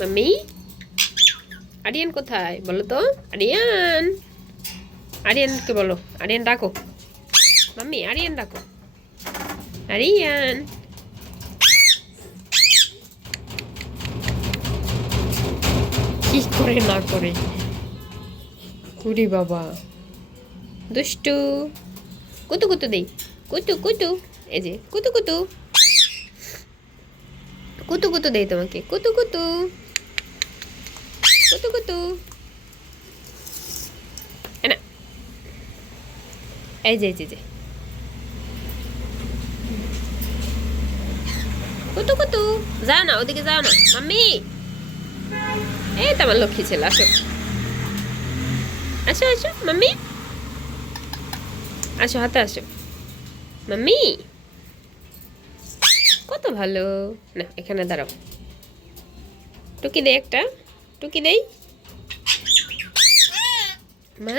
Mummy Aryan কোথায় বলো তো? আরিয়ান, আরিয়ানকে বলো, আরিয়ান ডাকো। মাম্মি আরিয়ান ডাকো। আরিয়ান, কি করে না করে। উরি বাবা, দুষ্টু। কুতু কুতু দেই, কুতু কুতু। এই যে কুতু কুতু, কুতু কুতু দেই তোমাকে, কুতু কুতু, কুতু কুতু। না, এই যে এই যে কুতু কুতু। যাও না ওদিকে, যাও না মাম্মি। এই তো আমার লক্ষ্মী ছেলে, আসো আসো আসো মাম্মি, আসো হাতে আসো মাম্মি। কত ভালো। না এখানে দাঁড়াও, টুকি দেই একটা, টুকি দেই মা।